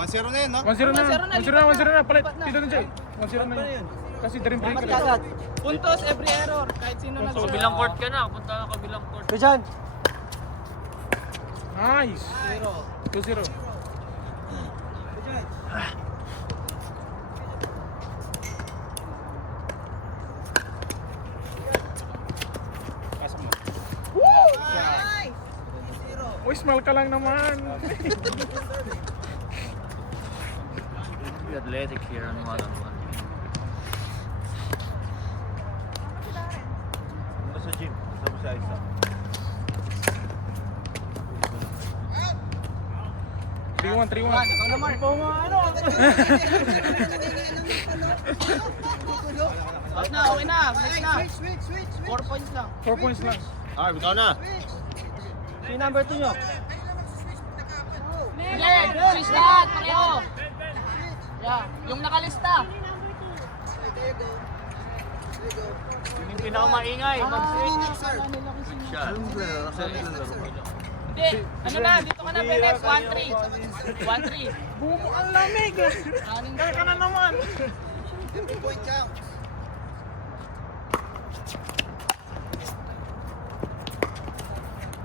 1-0 na yun, no? 1-0 na. 1-0 1-0 na. Palit. Lipat na. Dito na, Jay. 1-0 na yun. Kasi dream breaker. Agad. Puntos every error. Kahit sino Puntos. nag-serve. Kabilang court ka na, punta ka kabilang court. Kujan. Nice. 2-0. Uy, smile ka lang naman. The athletic here on one-on-one. Sa gym. Sama sa isa. Three-one. Ikaw na, Mark. Out na, okay na. Next na. 4 points lang. 4 points lang. Ah, ikaw na. Si number 2 nyo. Switch lahat, pareho. Yeah, yung nakalista. Yung pinakamaingay, mag-switch. Hindi, ano na, dito ka na, Benes. 1-3. 1-3. Bumo ang lamig. Kaya ka na naman.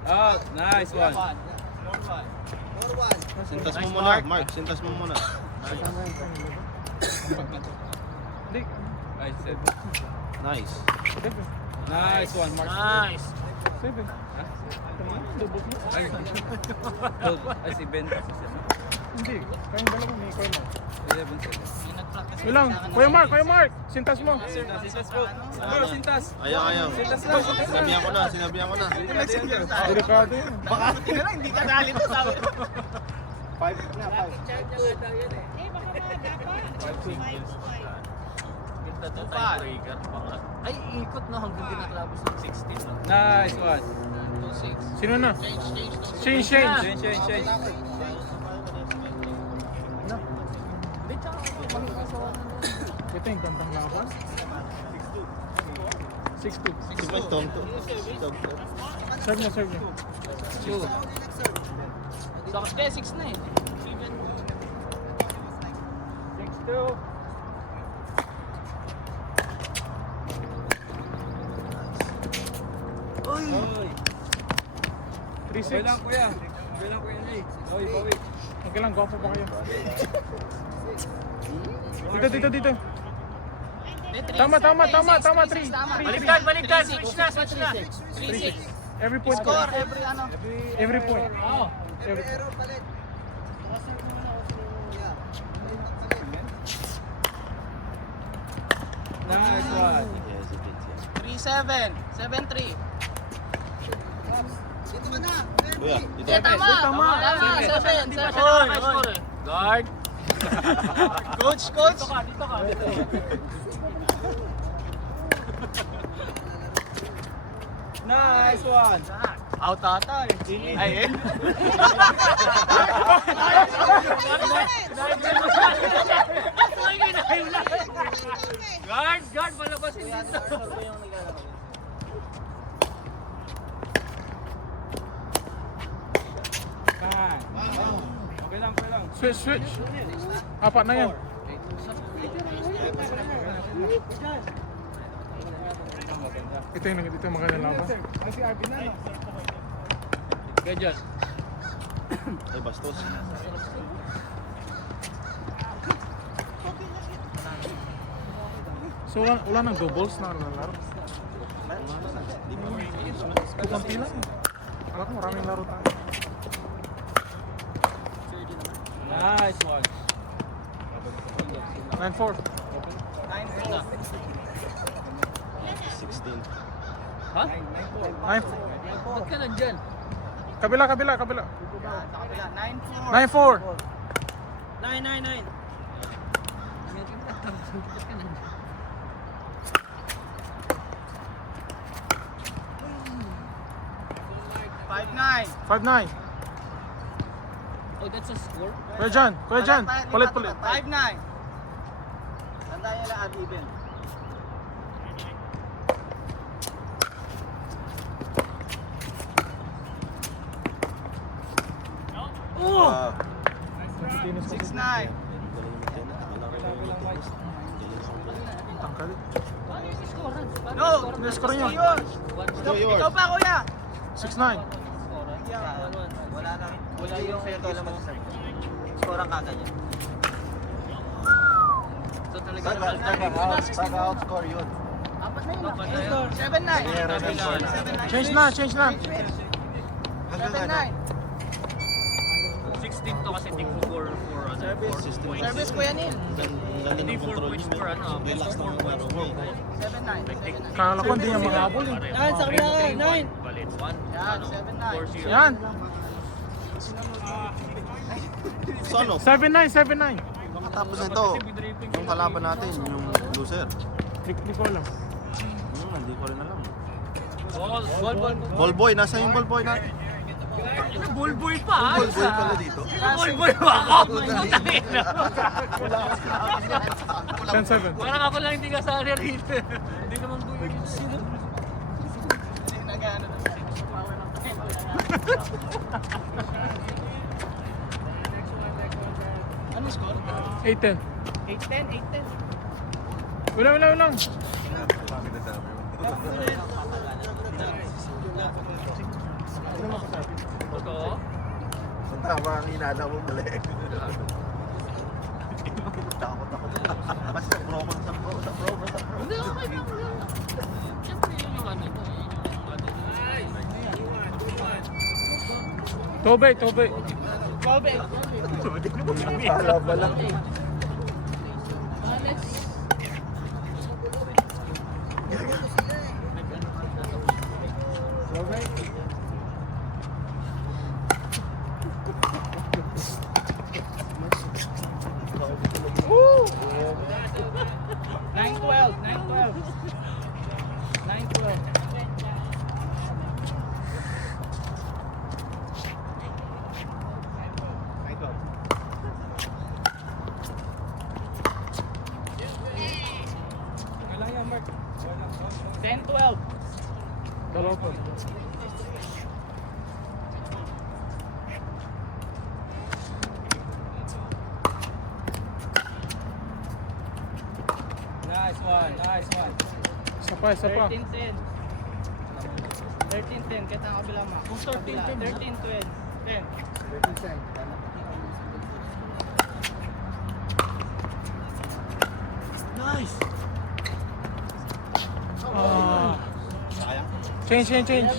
Oh, nice one. Sintas mo muna, Mark. Sintas mo muna. Hindi. Nice set. Nice. Nice one, Mark. Nice. 7. Ay, ay si Ben. Hindi. Kayong dalawa ni Kuya Mark. 11-7. Yun lang. Kuya Mark. Sintas mo. Sintas bro. Bro, sintas. Ayaw. Sintas lang. Sinabihan ko na. Delikado yun. Baka hindi ka dali to, sabi ko. 5 na, 5. Ganda to, tiebreaker. Ay, ikot no, hanggang tinaklabos ng 16. No? Nice one. 2-6. Sino na? Change. Change. Ito yung gandang laban. 6-2. Tom. Serve niya. 2. Hindi, 6 na eh. Oy. 3-6. Okay lang kuya. Jay. Oy, bawi. Okay lang, gwapo pa kayo. Dito. Tama, 3. Baliktad. Switch na. 3-6. Every point. Score, every ano. Every point. Nice one. 3-7. 7-3. Kuya, dito. Yeah, tama. 7. Guard. Coach. Dito ka. Nice one. Out ata eh. Ay eh. Guard, palabasin dito. Okay lang. Switch. Apat na yan. Ito yung magandang laban. Good job. Ay, bastos. So wala nang doubles na nalaro. Bukang pila eh. Alam ko maraming laro tayo. Nice one. 9-4. 16. Ha? 9-4. Ba't ka nandyan? Kabila. Sa kabila, 9-4. 9-4. 9. 5-9. 5-9. Oh, that's a score? Kuya Jan. Palit. 5-9. Tandaan nyo lang at even. Wow. Martinez kasi. 6'9". Tangkal. No! Score niyo. Yun! yours. Ikaw pa, kuya! 6-9. Wala yung ito alam mo sa score ang kagad niya. So talaga Taga out score yun. 7'9". Change na, change na. 7'9". 16 to kasi tig 4 Service, Kuya Neil. Ganda ng control niyo. Relax lang ang laro mo. 7'9". Kala ko hindi niya makahabol eh. Yan, sa kanila ka, 9. Balit 1. Yan, 7'9". Yan. So ano? 7-9, 7-9. Tapos nito, yung kalaban natin, yung loser. Hindi ko alam. Hindi ko rin alam. Ball. Ballboy, nasa yung ballboy natin? Ballboy pa. Ballboy pala dito. Ballboy pa ako. 10-7. Parang ako lang hindi kasali rito. Hindi naman po yun. Ano score? 8-10. 8'10", 8'10". Ulang. Totoo? Tama ang inala mo mali. Takot ako. Mas sa promo. Hindi, okay lang. Siyempre yun yung ano. Tobe. Kobe. Pala ba lang? Woo! 9'12". 9'12". Kailangan yan, Mark. 10'12". Dalawa pa. Nice one. Isa pa. 13'10". 13'10", kahit ang kabila mo. Kung 13'12". 10. Nice! Ah. Sayang. Change. 11'13".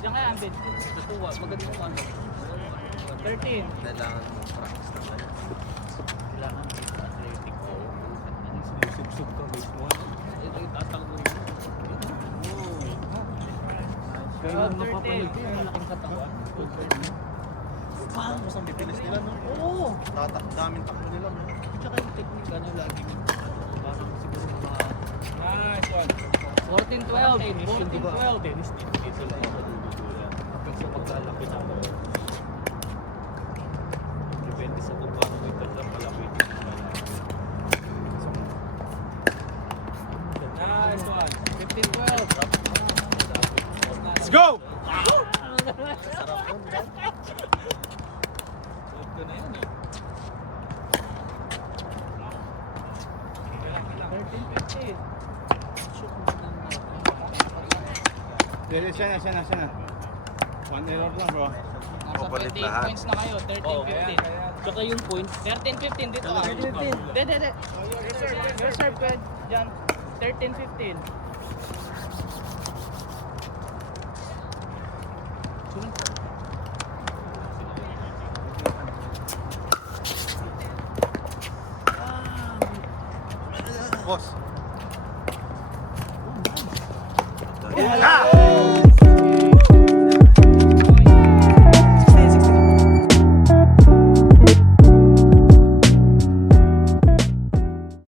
Diyan kaya, Ambit. Natuwa. Magandang one. 13. Kailangan mo practice naman. Kailangan mo athletic ko. Sub ka, base mo. Ito yung tatanggol. Kailangan 13. napapanood ko yung laking katawan. Paano mas ang bibilis nila, no? Oo. Daming takbo nila, no? Tsaka yung technique ano lagi. Parang siguro mga Nice one. 14-12. 14-12. Tennis dito lang ako dududulan. Hanggang sa paglalaki na ako. Depende sa kung paano may tanda malapit. Nice one. 15-12. Let's go! Ito na yan eh. 13-15. Siya na. One error lang, bro. Nasa Papalit 28 lahat. points na kayo. 13-15. Tsaka yung points. 13-15 dito ka. 13-15. Dede. Your serve ka dyan. 13-15. Boss. Ah!